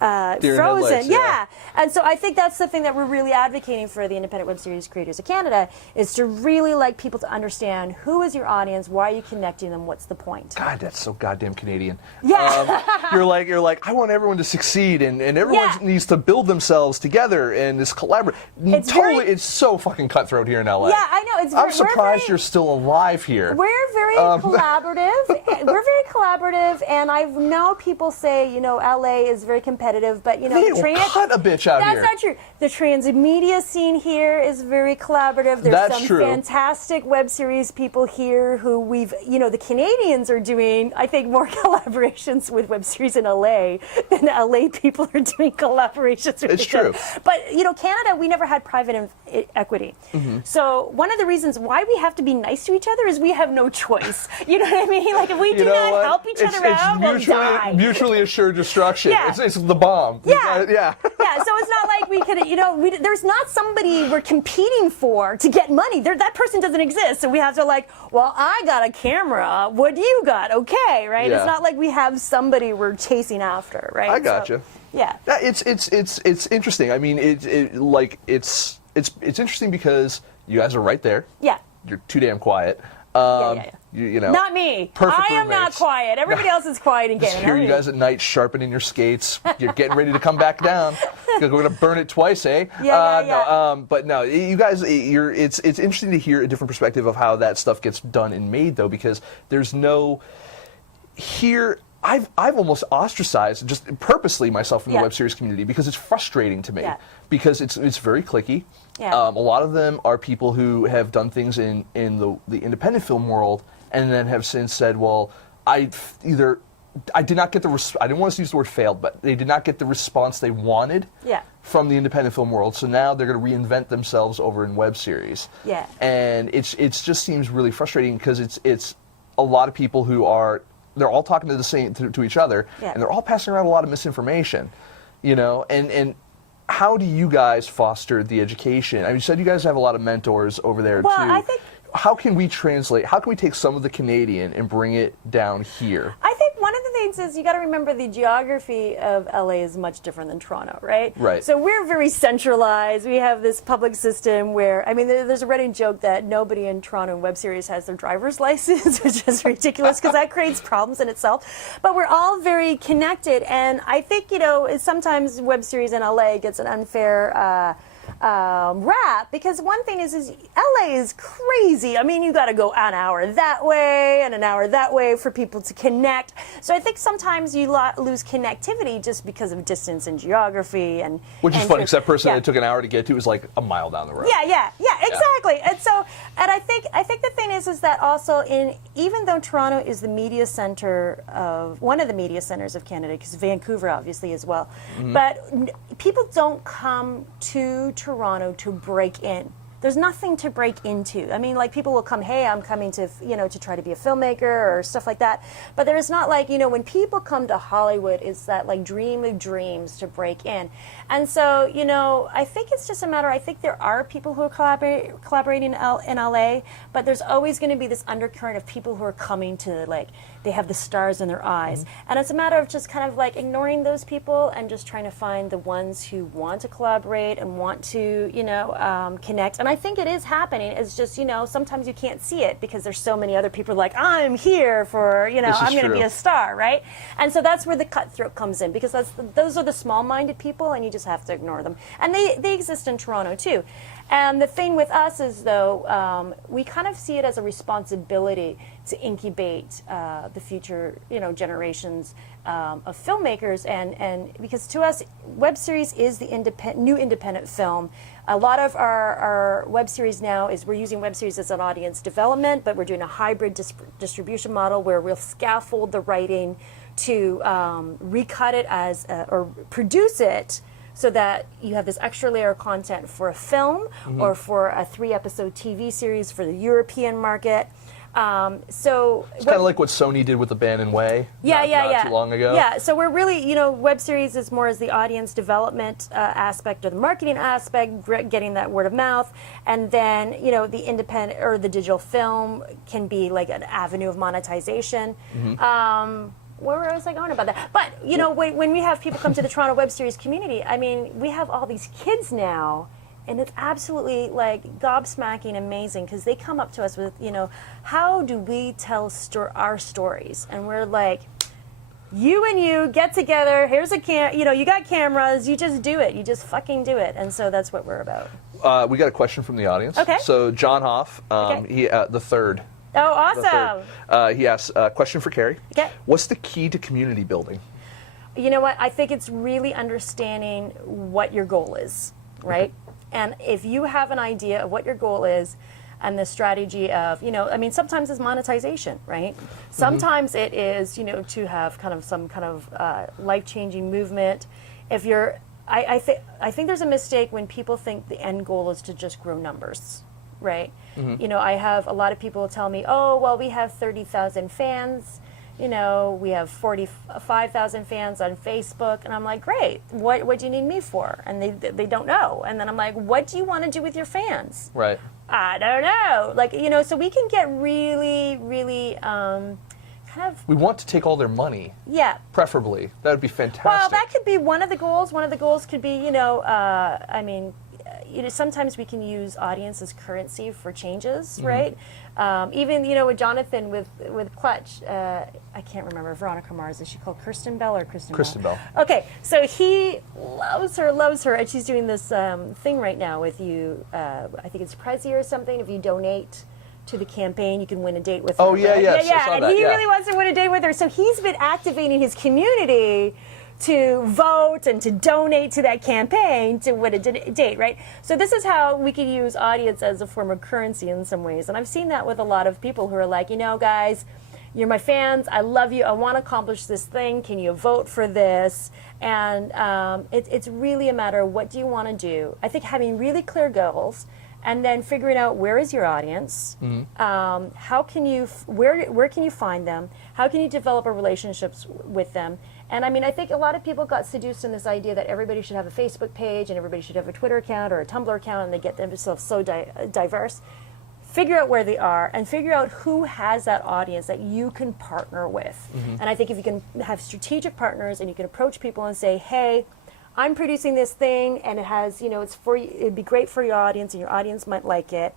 Frozen, yeah. And so I think that's the thing that we're really advocating for the independent web series creators of Canada, is to really like people to understand who is your audience, why are you connecting them, what's the point. God, that's so goddamn Canadian. Yeah. You're like, I want everyone to succeed, and everyone needs to build themselves together and this collaborate. It's so fucking cutthroat here in LA. Yeah, I know. I'm surprised you're still alive here. We're very collaborative. We're very collaborative, and I know people say, LA is very competitive. But cut a bitch out here. That's not true. The transmedia scene here is very collaborative. There's some fantastic web series people here who the Canadians are doing, I think, more collaborations with web series in LA than LA people are doing collaborations with. It's true. But Canada, we never had private equity. Mm-hmm. So one of the reasons why we have to be nice to each other is we have no choice. You know what I mean? Like if we do not help each other out, we'll die. Mutually assured destruction. Yeah. It's the bomb. Yeah. Yeah. Yeah, so it's not like we could, there's not somebody we're competing for to get money. That person doesn't exist. So we have to well, I got a camera. What do you got? Okay, right? Yeah. It's not like we have somebody we're chasing after, right? I gotcha. Yeah. It's interesting. I mean, it's interesting because you guys are right there. Yeah. You're too damn quiet. Yeah. Not me. Perfect I am not quiet. Everybody else is quiet and getting. Just hear you guys at night sharpening your skates. You're getting ready to come back down. We're gonna burn it twice, eh? Yeah. No, but no, you guys. It's interesting to hear a different perspective of how that stuff gets done and made, though, because there's no here. I've almost ostracized just purposely myself from the web series community because it's frustrating to me because it's very cliquey. Yeah. A lot of them are people who have done things in the independent film world and then have since said, well, I did not get I didn't want to use the word failed, but they did not get the response they wanted from the independent film world. So now they're going to reinvent themselves over in web series. Yeah. And it just seems really frustrating because it's a lot of people who they're all talking to each other, and they're all passing around a lot of misinformation, and how do you guys foster the education? I mean, you said you guys have a lot of mentors over there too. I think, how can we take some of the Canadian and bring it down here? I think one of the things is you got to remember the geography of LA is much different than Toronto, right? Right. So we're very centralized. We have this public system where, I mean, there's a running joke that nobody in Toronto in web series has their driver's license, which is ridiculous because that creates problems in itself. But we're all very connected, and I think, sometimes web series in LA gets an unfair rap, because one thing is LA is crazy. I mean, you got to go an hour that way and an hour that way for people to connect. So I think sometimes you lose connectivity just because of distance and geography and. Which is funny, because that person that it took an hour to get to is like a mile down the road. Yeah, exactly. And so, and I think the thing is that also even though Toronto is the media center of one of the media centers of Canada, because Vancouver obviously as well, but people don't come to Toronto to break in. There's nothing to break into. I mean, like, people will come, hey, I'm coming to, to try to be a filmmaker or stuff like that. But there's not like, when people come to Hollywood, it's that like dream of dreams to break in. And so, I think it's just a matter, I think there are people who are collaborating in LA, but there's always going to be this undercurrent of people who are coming to, like, they have the stars in their eyes. And it's a matter of just kind of like ignoring those people and just trying to find the ones who want to collaborate and want to, connect. And I think it is happening. It's just, sometimes you can't see it because there's so many other people like, I'm here for, I'm going to be a star, right? And so that's where the cutthroat comes in, because those are the small-minded people, and you just have to ignore them. And they exist in Toronto too. And the thing with us is, though, we kind of see it as a responsibility to incubate the future, generations of filmmakers, and because to us, web series is the new independent film. A lot of our web series now is we're using web series as an audience development, but we're doing a hybrid distribution model where we'll scaffold the writing to recut it or produce it so that you have this extra layer of content for a film or for a 3-episode TV series for the European market. So it's kind of like what Sony did with The Bannon Way not too long ago. Yeah, so we're really, web series is more as the audience development aspect or the marketing aspect, getting that word of mouth, and then, the independent or the digital film can be like an avenue of monetization. Where was I going about that? But, when we have people come to the Toronto web series community, I mean, we have all these kids now. And it's absolutely like gobsmacking amazing because they come up to us with, how do we tell our stories? And we're like, you and you get together, here's a you got cameras, you just do it. You just fucking do it. And so that's what we're about. We got a question from the audience. Okay. So John Hoff, the third. Oh, awesome. He asks a question for Carrie. Okay. What's the key to community building? You know what? I think it's really understanding what your goal is, right? And if you have an idea of what your goal is and the strategy of, sometimes it's monetization, right? Sometimes it is, to have kind of some kind of life-changing movement. If you're, I think there's a mistake when people think the end goal is to just grow numbers, right? I have a lot of people tell me, oh, well, we have 30,000 fans. We have 45,000 fans on Facebook, and I'm like, great, what do you need me for? And they don't know. And then I'm like, what do you want to do with your fans? Right. I don't know. So we can get really, really kind of... We want to take all their money. Yeah. Preferably. That would be fantastic. Well, that could be one of the goals. One of the goals could be, sometimes we can use audience as currency for changes, right? Even, with Jonathan, with Clutch, I can't remember, Veronica Mars, is she called Kirsten Bell or Kristen Bell? Okay, so he loves her, and she's doing this thing right now with you, I think it's Prezi or something, if you donate to the campaign, you can win a date with her. Oh, yeah, right? yeah. And he really wants to win a date with her, so he's been activating his community to vote and to donate to that campaign to win a date, right? So this is how we can use audience as a form of currency in some ways. And I've seen that with a lot of people who are like, guys, you're my fans, I love you, I want to accomplish this thing, can you vote for this? And it's really a matter of what do you want to do. I think having really clear goals and then figuring out where is your audience, how can you, where can you find them, how can you develop a relationships with them. And I think a lot of people got seduced in this idea that everybody should have a Facebook page and everybody should have a Twitter account or a Tumblr account, and they get themselves so diverse. Figure out where they are and figure out who has that audience that you can partner with. And I think if you can have strategic partners and you can approach people and say, hey, I'm producing this thing and it has, it's for you, it'd be great for your audience and your audience might like it.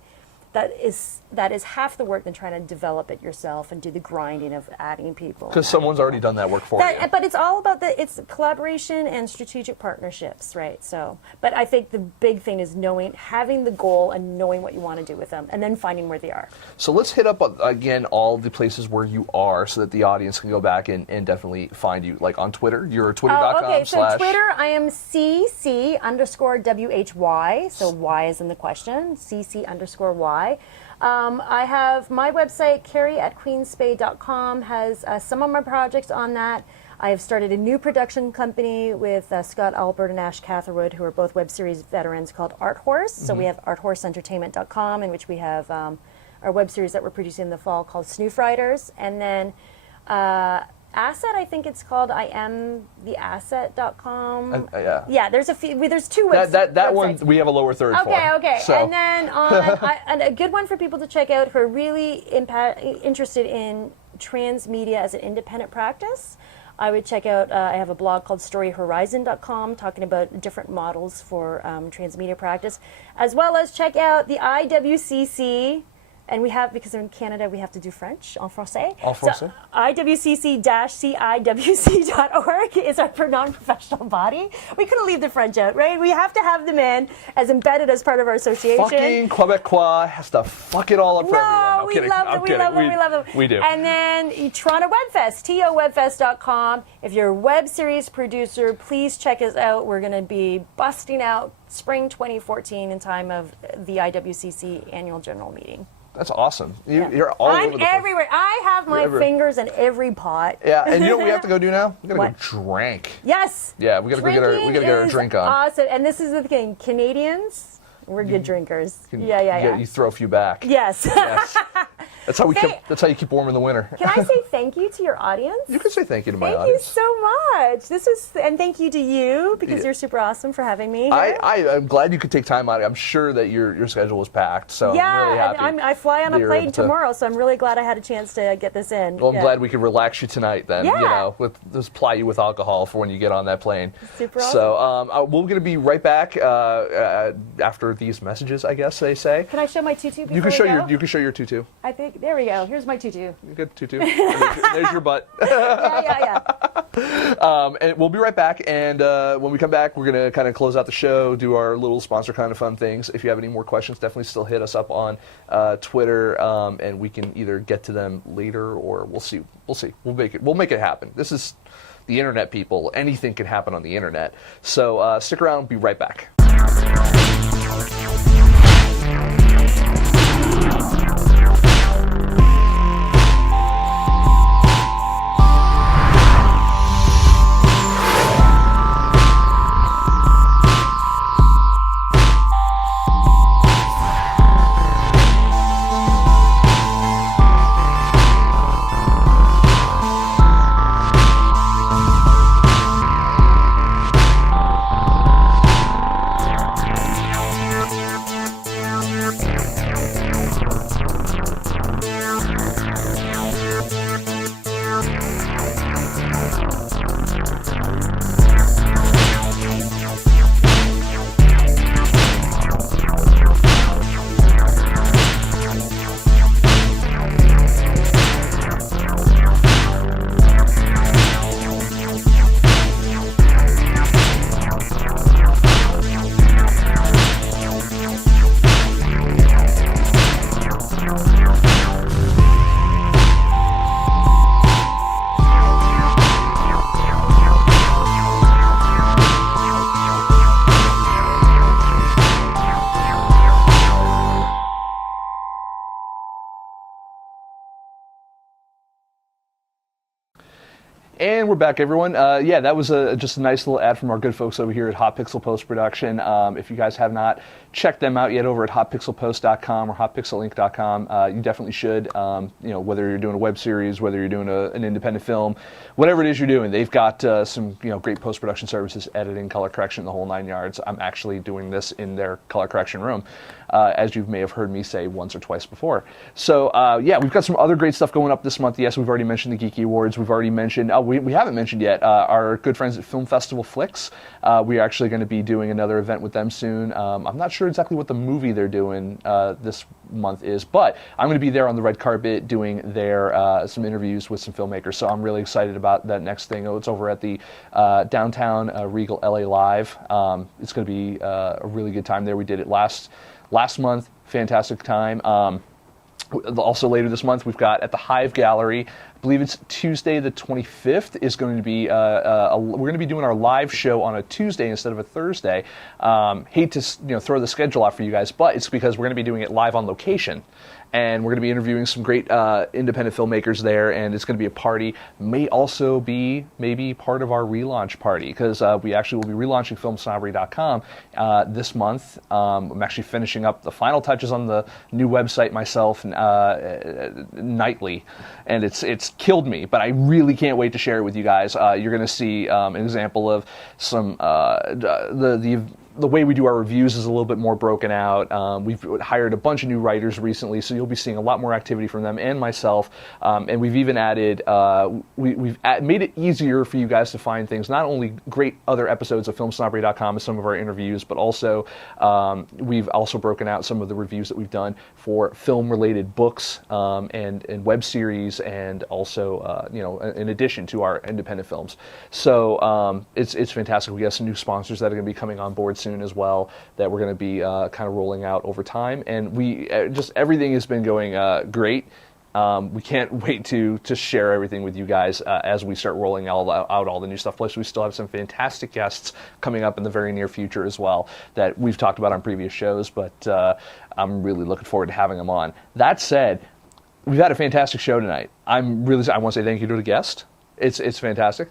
That is half the work than trying to develop it yourself and do the grinding of adding people. Because someone's already done that work for you. But it's all about it's collaboration and strategic partnerships, right? So, but I think the big thing is having the goal and knowing what you want to do with them, and then finding where they are. So let's hit up again all the places where you are, so that the audience can go back and definitely find you. Like on Twitter, you're twitter.com/. Okay, so Twitter, I am CC_WHY. So Y is in the question. CC_Y. I have my website, Carrie@queenspay.com, has some of my projects on that. I have started a new production company with Scott Albert and Ash Catherwood, who are both web series veterans, called Art Horse. So we have arthhorseentertainment.com, in which we have our web series that we're producing in the fall called Snoof Riders. And then Asset, I think it's called IamTheAsset.com. Yeah, there's a few. There's two websites. That one we have a lower third for. Okay. So. And then and a good one for people to check out who are really interested in transmedia as an independent practice. I would check out, I have a blog called StoryHorizon.com talking about different models for transmedia practice, as well as check out the IWCC. And we have, because in Canada we have to do French, en français. En français. So IWCC-CIWC.org is our non-professional body. We couldn't leave the French out, right? We have to have them in as embedded as part of our association. Fucking Quebecois has to fuck it all up for everyone. No, we love them. We do. And then Toronto Webfest, TOWebfest.com. If you're a web series producer, please check us out. We're going to be busting out spring 2014 in time of the IWCC annual general meeting. That's awesome. You're all over the place. I'm everywhere. I have my fingers in every pot. Yeah, and you know what we have to go do now? We gotta What? go drink. Yes. Yeah, we gotta get our drink on. Awesome. And this is the thing, Canadians, we're good drinkers. Yeah. You throw a few back. Yes. Yes. That's how you keep warm in the winter. Can I say thank you to your audience? You can say thank you to my Thank audience. you so much. And thank you to you because you're super awesome for having me here. I'm glad you could take time out. I'm sure that your schedule was packed, so I'm really happy. I fly on a plane tomorrow, so I'm really glad I had a chance to get this in. Well, I'm glad we could relax you tonight then, Yeah. just ply you with alcohol for when you get on that plane. Super awesome. So we're going to be right back after these messages, I guess they say. Can I show my tutu before You can we go? you can show your tutu. I think, there we go. Here's my tutu. Good tutu. There's your butt. Yeah. And we'll be right back, and when we come back, we're going to kind of close out the show, do our little sponsor kind of fun things. If you have any more questions, definitely still hit us up on Twitter, and we can either get to them later, or we'll see. We'll make it happen. This is the internet, people. Anything can happen on the internet. So stick around, be right back. And we're back, everyone. That was just a nice little ad from our good folks over here at Hot Pixel Post Production. If you guys have not checked them out yet over at hotpixelpost.com or hotpixelinc.com, you definitely should. Whether you're doing a web series, whether you're doing an independent film, whatever it is you're doing, they've got some great post production services, editing, color correction, the whole 9 yards. I'm actually doing this in their color correction room, as you may have heard me say once or twice before. So we've got some other great stuff going up this month. Yes, we've already mentioned the Geeky Awards. We've already mentioned. We haven't mentioned yet our good friends at Film Festival Flicks. We are actually going to be doing another event with them soon. I'm not sure exactly what the movie they're doing this month is, but I'm going to be there on the red carpet doing some interviews with some filmmakers. So I'm really excited about that next thing. It's over at the downtown Regal LA Live. It's going to be a really good time there. We did it last month. Fantastic time. Also later this month, we've got at the Hive Gallery, I believe it's Tuesday the 25th, is going to be, we're going to be doing our live show on a Tuesday instead of a Thursday. Hate to throw the schedule out for you guys, but it's because we're going to be doing it live on location. And we're going to be interviewing some great independent filmmakers there, and it's going to be a party. May also be maybe part of our relaunch party, because we actually will be relaunching FilmSnobbery.com this month. I'm actually finishing up the final touches on the new website myself nightly, and it's killed me, but I really can't wait to share it with you guys. You're going to see an example of some the way we do our reviews is a little bit more broken out. We've hired a bunch of new writers recently, so you'll be seeing a lot more activity from them and myself. And we've even added, we've made it easier for you guys to find things, not only great other episodes of FilmSnobbery.com and some of our interviews, but also we've also broken out some of the reviews that we've done for film-related books and web series, and also, in addition to our independent films. So it's fantastic. We have some new sponsors that are going to be coming on board soon as well, that we're going to be kind of rolling out over time, and we just everything has been going great. We can't wait to share everything with you guys as we start rolling out all the new stuff. Plus, we still have some fantastic guests coming up in the very near future as well that we've talked about on previous shows, but I'm really looking forward to having them on. That said, we've had a fantastic show tonight. I want to say thank you to the guest. It's fantastic.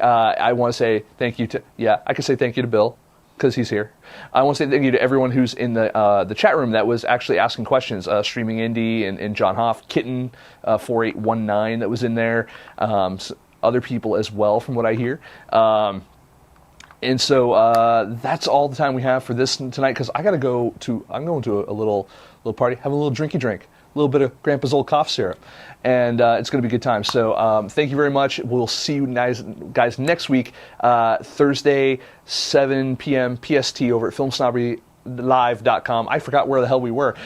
I want to say thank you to, I could say thank you to Bill, because he's here. I want to say thank you to everyone who's in the chat room that was actually asking questions. Streaming Indie and John Hoff, Kitten 4819 that was in there. Other people as well, from what I hear. And so that's all the time we have for this tonight, because I'm going to a little party, have a little drinky drink. A little bit of Grandpa's old cough syrup, and it's going to be a good time. So thank you very much. We'll see you guys next week, Thursday, 7 p.m. PST over at FilmSnobberyLive.com. I forgot where the hell we were.